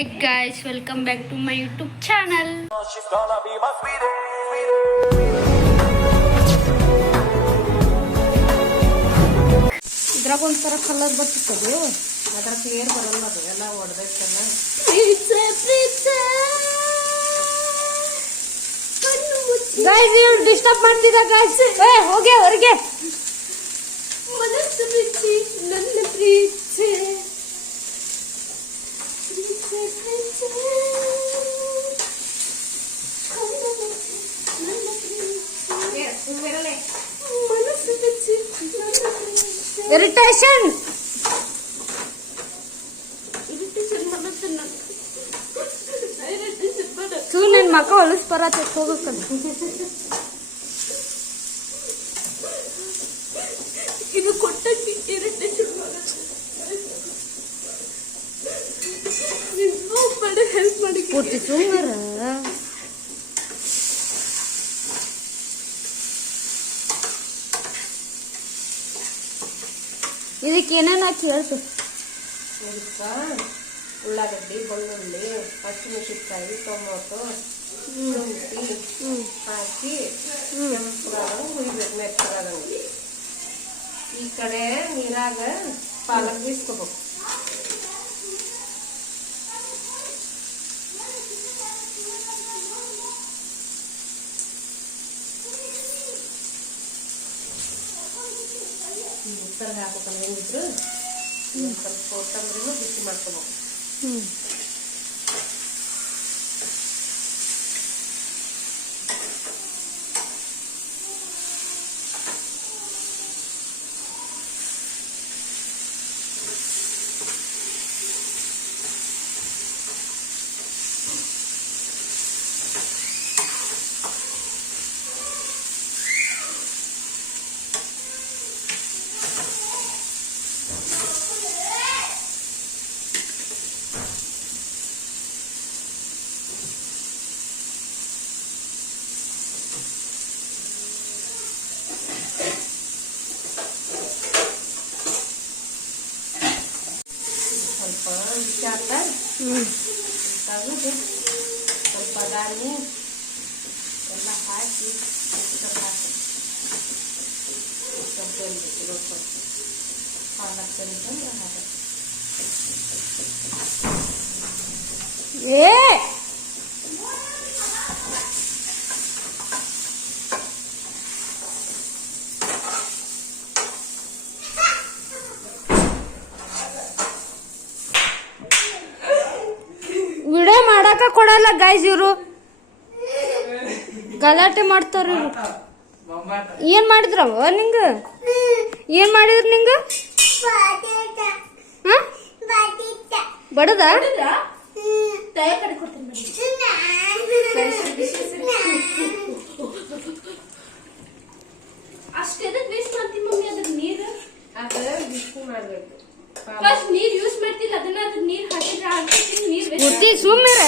Hi guys, welcome back to my YouTube channel. ಇದ್ರಾಗ ಒಂಥರ colour ಬರ್ತಿತ್ತು ಅದರ ಕ್ಲಿಯರ್ ಬರಲ್ಲ ಅದು ಎಲ್ಲ ಹೊಡೆದೈತಲ್ಲ ಗೈಸ್ ಇವ್ರು ಡಿಸ್ಟರ್ಬ್ ಮಾಡ್ತಿದ್ದ ಗೈಸ್ ಹೋಗಿ ಹೊರಗೆ ಮನಸ್ಸು ಬಿಚ್ಚಿ ನನ್ನ ಪ್ರೀತಿ ಇರಿಟೇಷನ್ ನನ್ನ ಮಕ್ಕ ಹೊಲಸ್ ಬರತ್ತೆ ಹೋಗಕ್ಕಲ್ಲ ಇದು ಕೊಟ್ಟಕ್ಕೆ ಇರಿಟೇಷನ್ ಹೆಲ್ಪ್ ಮಾಡಿ ಪೂರ್ತಿ ಸುಮ್ಮರ ಇದಕ್ಕೆ ಏನೇನು ಹಾಕಿ ಹೇಳ್ತು ಉಳ್ಳಾಗಡ್ಡಿ ಬೆಳ್ಳುಳ್ಳಿ ಹಸಿಮೆಣಸಿನಕಾಯಿ ಟೊಮೊಟೊ ಶುಂಠಿ ಹಾಕಿ ಕೆಂಪುಗಾದಂಗೆ ಹುಯ್ಬೇಕು ಮೆತ್ತಗಾದಂಗೆ ಈ ಕಡೆ ನೀರಾಗ ಪಾಲಕ್ ಬೀಸ್ಕೋಬೇಕು ಮಿಕ್ಸರ್ಗೆ ಹಾಕ್ಬೇಕಲ್ಲ ಹೆಂಗಿದ್ರು ಸ್ವಲ್ಪ ಕೊತ್ತಂಬರಿನೂ ಬಿಸಿ ಮಾಡ್ಕೋಬೇಕು ತೆಗೆದು ಸ್ವಲ್ಪ ದಾಳಿ ಎಲ್ಲ ಹಾಕಿ ಹಾಕಿ ಸ್ವಲ್ಪ ಪಾಲಕ್ ತಂದ್ರೆ ಹಾಕಿ ವಿಡಿಯೋ ಮಾಡಾಕ ಕೊಡಲ್ಲ ಗೈಸ್ ಇವರು ಗಲಾಟೆ ಮಾಡ್ತಾರ ಏನ್ ಮಾಡಿದ್ರವ ನಿಂಗ ಏನ್ ಮಾಡಿದ್ರ ನಿಂಗ ಬಡದ ಅಷ್ಟೆಲ್ಲ ವೇಸ್ಟ್ ಮಾಡ್ತೀನಿ ಮಮ್ಮಿ ಅದ್ರ ನೀರು ಅದ ಬಿಸಿ ಮಾಡ್ಬೇಕು ಫಸ್ಟ್ ನೀರ್ ಯೂಸ್ ಮಾಡ್ತಿಲ್ಲ ಅದನ್ನ ಅದ್ರ ನೀರ್ ಹಾಕಿದ್ರೆ ಹಾಕ್ತೀನಿ ನೀರ್ ವೇಸ್ಟ್ ಸುಮ್ಮಿರ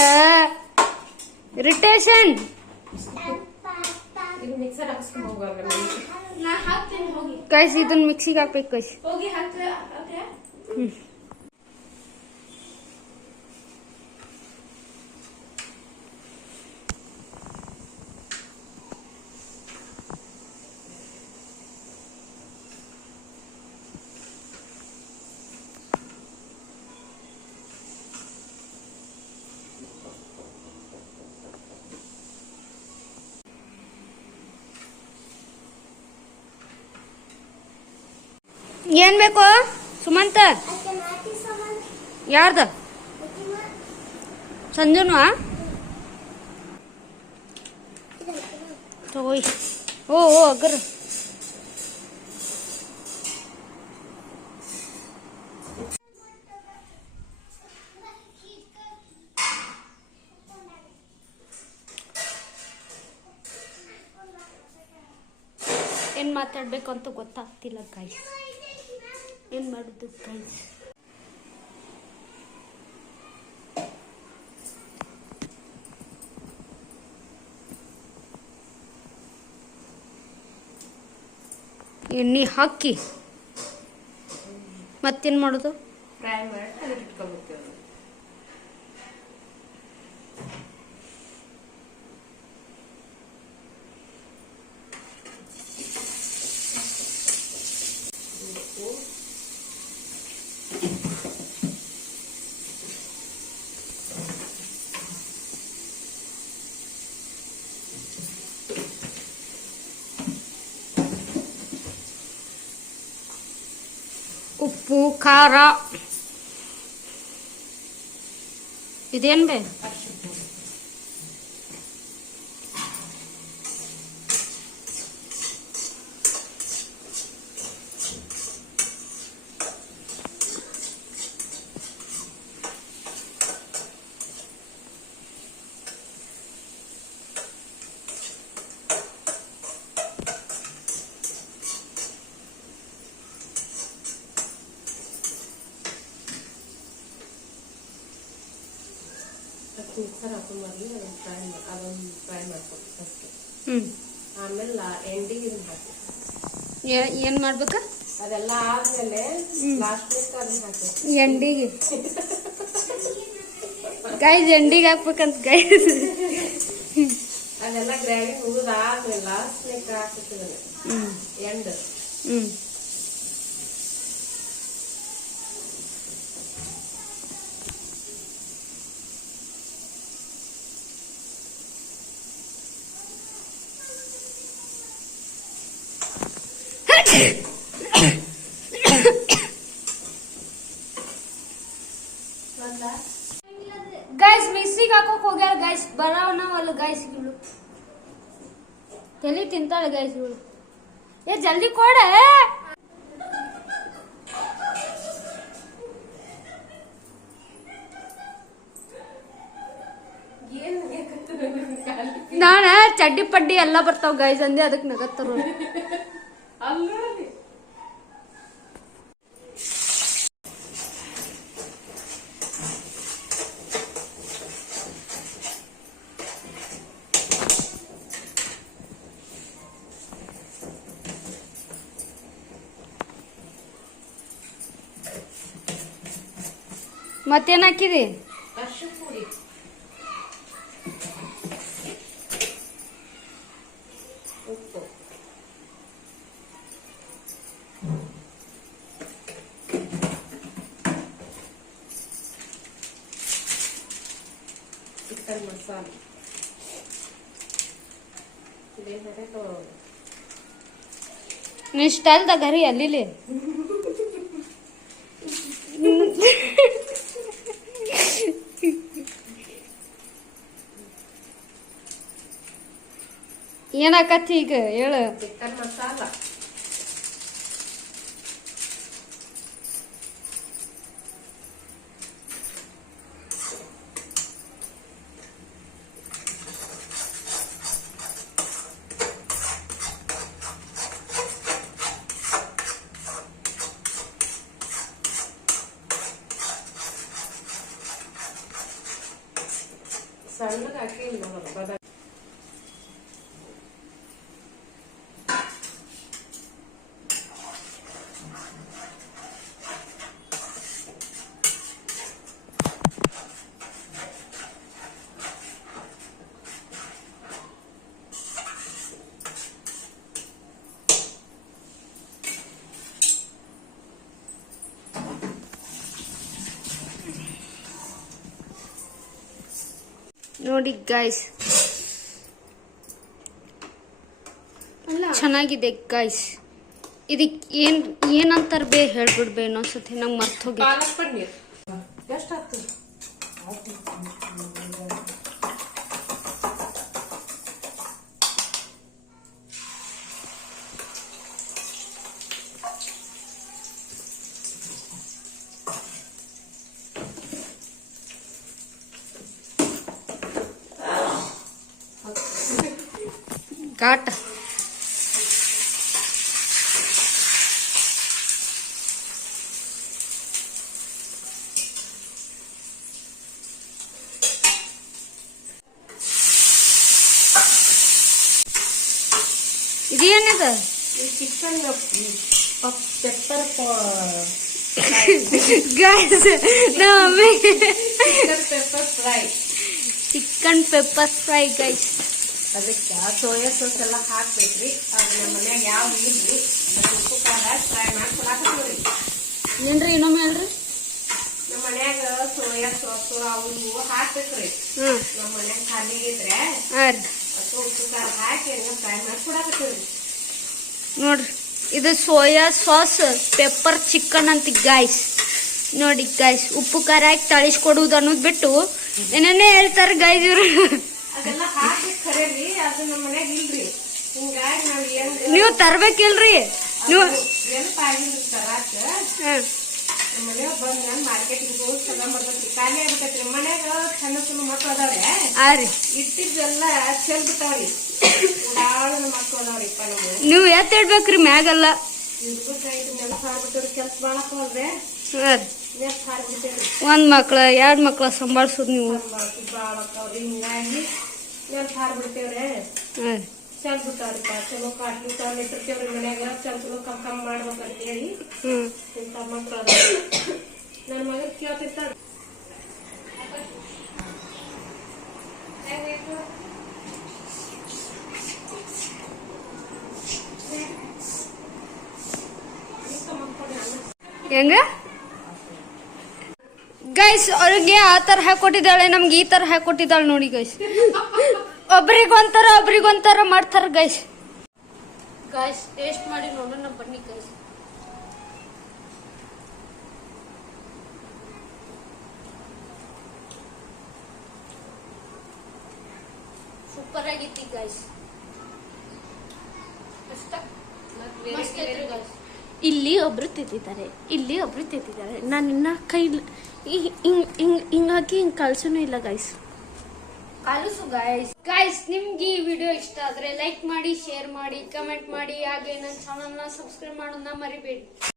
ಇರಿಟೇಷನ್ ಇದು ಮಿಕ್ಸರ್ ಹಾಕಿಸ್ಕೊಂಡು ಹೋಗಲ್ಲ ನಾ ಹಾಕ್ತೇನೆ ಹೋಗಿ ಗೈಸ್ ಇದನ್ನ ಮಿಕ್ಸಿಗೆ ಹಾಕ್ಬೇಕು ಗೈಸ್ ಹೋಗಿ ಹಾಕ್ರೆ ಏನ್ ಬೇಕು ಸುಮಂತ ಯಾರ್ದ ಸಂಜುನು ತಗೋಯ್ ಓ ಅಗ್ರ ಏನ್ ಮಾತಾಡ್ಬೇಕು ಅಂತ ಗೊತ್ತಾಗ್ತಿಲ್ಲ ಗೈಸ್ ಏನ್ ಮಾಡುದು ಗೈಸ್ ಎಣ್ಣೆ ಹಾಕಿ ಮತ್ತೇನು ಮಾಡೋದು? ಫ್ರೈ ಮಾಡಿ ತೆಗೆದಿಟ್ಕೋಬೇಕು. ಉಪ್ಪು ಖಾರ ಇದೇನ್ ಬೇ ಮಿಕ್ಸರ್ ಹಾಕೊಂಡ್ಬರ್ಲಿ ಅದೊಂದು ಫ್ರೈ ಮಾಡ್ಕೊಂಡು ಫಸ್ಟ್. ಹ್ಮ್ ಆಮೇಲೆ ಎಂಡಿಗೆ ಇದನ್ನ ಹಾಕಿ ಏನ್ ಮಾಡ್ಬೇಕ ಅದೆಲ್ಲ ಆದ್ಮೇಲೆ ಲಾಸ್ಟ್ ಅದನ್ನ ಹಾಕಿ ಎಂಡಿಗೆ ಗೈಸ್ ಎಂಡಿಗೆ ಹಾಕ್ಬೇಕಂತ ಗೈಸ್. ಅದೆಲ್ಲ ಗ್ರೇವಿ ಮುಗಿದಾದ್ಮೇಲೆ ಲಾಸ್ಟ್ ಹಾಕಿಸಿದ್ರೆ ಎಂಡ್. ಹ್ಮ್ ಗೈಸ್ ಮಿಕ್ಸಿಗೆ ಹಾಕೋಕ್ ಹೋಗ್ಯಾರ ಗೈಸ್ ಬರವಲ್ಲ ಗೈಸ್ ಇವಳು ತಲೆ ತಿಂತಾಳೆ ಗೈಸ್ ಇವಳು. ಏ ಜಲ್ದಿ ಕೊಡ. ನಾನ ಚಡ್ಡಿ ಪಡ್ಡಿ ಎಲ್ಲ ಬರ್ತಾವ ಗೈಸ್ ಅಂದೆ ಅದಕ್ಕೆ ನಗತ್ತಾರ. ಮತ್ತೇನ್ ಹಾಕಿದಿ? ಅರ್ಶಿನ ಪುಡಿ, ಉಪ್ಪು, ಚಿಕನ್ ಮಸಾಲೆ ಇದೇನಾದ್ರೆ ನೀ ಸ್ಟೈಲ್ದಾಗ ಹರಿ ಅಲ್ಲಿ ಏನಾಕತಿ ಈಗ ಹೇಳ. ಚಿಕನ್ ಮಸಾಲ, ಸಣ್ಣಗೆ ಹಾಕಿ ಬದ ನೋಡಿ ಗೈಸ್ ಚೆನ್ನಾಗಿದೆ ಗೈಸ್. ಇದಕ್ಕೆ ಏನಂತಾರ ಬೇ ಹೇಳ್ಬಿಡ್ಬೇ ಇನ್ನೊಂದ್ಸತಿ ನಂಗೆ ಮರ್ತ ಹೋಗಿ. ಪಾಲಕ್ ಪನ್ನೀರ್ ಎಷ್ಟು ಆಗ್ತದೆ? ಘಾಟ್ ಇದೇನದ? ಚಿಕನ್ ಪೆಪ್ಪರ್ ಗೈಸ್ ನಮ್ಮ chicken pepper fry. Chicken pepper fry guys. ಅದಕ್ಕೆ ಸೋಯಾ ಸಾಸ್ ಎಲ್ಲ ಹಾಕ್ಬೇಕ್ರಿ. ಅದು ನಮ್ಮ ಮನ್ಯಾಗ ಯಾವ ಇಲ್ರಿ, ಉಪ್ಪು ಖಾರ ಫ್ರೈ ಮಾಡಿ ಕೊಡಾಕತ್ತೀವ್ರಿ. ಏನ್ರಿ ಇನ್ನೊಮ್ಮೆ ಹೇಳ್ರಿ. ನಮ್ಮ ಮನ್ಯಾಗ ಸೋಯಾ ಸಾಸು ಅವು ಇವು ಹಾಕ್ಬೇಕ್ರಿ. ನಮ್ಮ ಮನ್ಯಾಗ ಖಾಲಿ ಇದ್ರೆ ಹಾಂ ರೀ ಅದು ಉಪ್ಪು ಖಾರ ಹಾಕಿ ಫ್ರೈ ಮಾಡಿ ಕೊಡಾಕತ್ತೀವ್ರಿ ನೋಡ್ರಿ. ಇದು ಸೋಯಾ ಸಾಸ್ ಪೆಪ್ಪರ್ ಚಿಕನ್ ಅಂತ ಗಾಯ್ಸ್. ನೋಡಿ ಗಾಯ್ಸ್, ಉಪ್ಪು ಖಾರ ಹಾಕಿ ತಾಳಿಸ್ಕೊಡುವುದು ಅನ್ನೋದು ಬಿಟ್ಟು ಏನೇನೇ ಹೇಳ್ತಾರೆ ಗಾಯ್ಸ್ ಇವ್ರು. ಅದೆಲ್ಲ ಹಾಕಿ ಖರೇರಿ, ಅದು ನಮ್ಮ ಮನ್ಯಾಗ ಇಲ್ರಿ. ಹಿಂಗಾಗಿ ನಾವ್ ಏನ್ ನೀವು ತರ್ಬೇಕಿಲ್ರಿ ನೀವು. ನೆನಪಾಗಿಲ್ರಿ ತರಾಕ. ನಮ್ಮ ಮನ್ಯಾಗ ಬಂದ್ ನಾನು ಮಾರ್ಕೆಟಿಗೆ ಹೋಗಿ ತಗೊಂಡ್ಬರ್ಬೇಕ್ರಿ. ಖಾಲಿ ಆಗ್ಬಿಟ್ಟೈತ್ರಿ ಮನ್ಯಾಗ. ಸಣ್ಣ ಸಣ್ಣ ಮಕ್ಳು ಅದಾವ್ರೆ, ಇಟ್ಟಿದ್ದೆಲ್ಲ ಚೆಲ್ ಬಿಟ್ಟಾವ್ರಿ. ಉಡಾಳನ ಮಕ್ಳು ಅದಾವ್ರಿಪ್ಪ ನಮ್ಗೆ. ನೀವು ಎತ್ತ ಇಡ್ಬೇಕ್ರಿ ಮ್ಯಾಗಲ್ಲ. ನೆನಪು ಹಾರ್ಬಿಟ್ಟವ್ರಿ, ಕೆಲ್ಸ ಬಾಳಕ್ಕವ್ರೆ. ನೆನಪು ಹಾರ್ಬಿಟ್ಟೇವ್ರಿ. ಒಂದ್ ಮಕ್ಳ 2 ಮಕ್ಳ ಸಂಭಾಳ್ಸೋದು ನೀವು. ಬಾಳಕ್ಕವ್ರಿ. ಹಿಂಗಾಗಿ ನೆನಪು ಹಾರ್ಬಿಡ್ತೇವ್ರೆ. ಚೆಲ್ ಬಿಟ್ಟಾವ್ರಿಪ್ಪ. ಚಲೋ ಕಾಟ್ಲಿ ಇಟ್ಟಿರ್ತೇವ್ರಿ ಮನ್ಯಾಗ. ಚಲೋ ಕಮ್ ಮಾಡ್ಬೇಕಂತ ಹೇಳಿ ಇಂಥ ಮಕ್ಳು ಅದಾವ್ರಿ. ನನ್ನ ಮಗ ಕೇಳ್ತಿರ್ತಾರ. ಹೆಂಗ ಗೈಸ್, ಅವ್ರಿಗೆ ಆ ತರ ಹಾಕೊಟ್ಟಿದ್ದಾಳೆ, ನಮ್ಗೆ ಈ ತರ ಹಾಕೊಟ್ಟಿದ್ದಾಳೆ ನೋಡಿ ಗೈಸ್. ಒಬ್ರಿಗೊಂಥರ ಮಾಡ್ತಾರ ಗೈಸ್. ಗೈಸ್ ಟೇಸ್ಟ್ ಮಾಡಿ ನೋಡೋಣ ಬನ್ನಿ ಗೈಸ್. ಸೂಪರ್ ಆಗಿತ್ತು ಗೈಸ್. ಇಲ್ಲಿ ಒಬ್ರು ತಿಂತಿದ್ದಾರೆ, ನಾನು ಇನ್ನ ಕೈ ಹಿಂಗಾಗಿ ಹಿಂಗ್ ಕಳ್ಸೂನು ಇಲ್ಲ ಗೈಸ್. ಕಲಸು ಗೈಸ್. ನಿಮ್ಗೆ ಈ ವಿಡಿಯೋ ಇಷ್ಟ ಆದ್ರೆ ಲೈಕ್ ಮಾಡಿ, ಶೇರ್ ಮಾಡಿ, ಕಮೆಂಟ್ ಮಾಡಿ, ಹಾಗೆ ನನ್ನ ಚಾನಲ್ನ ಸಬ್ಸ್ಕ್ರೈಬ್ ಮಾಡೋದನ್ನ ಮರಿಬೇಡಿ.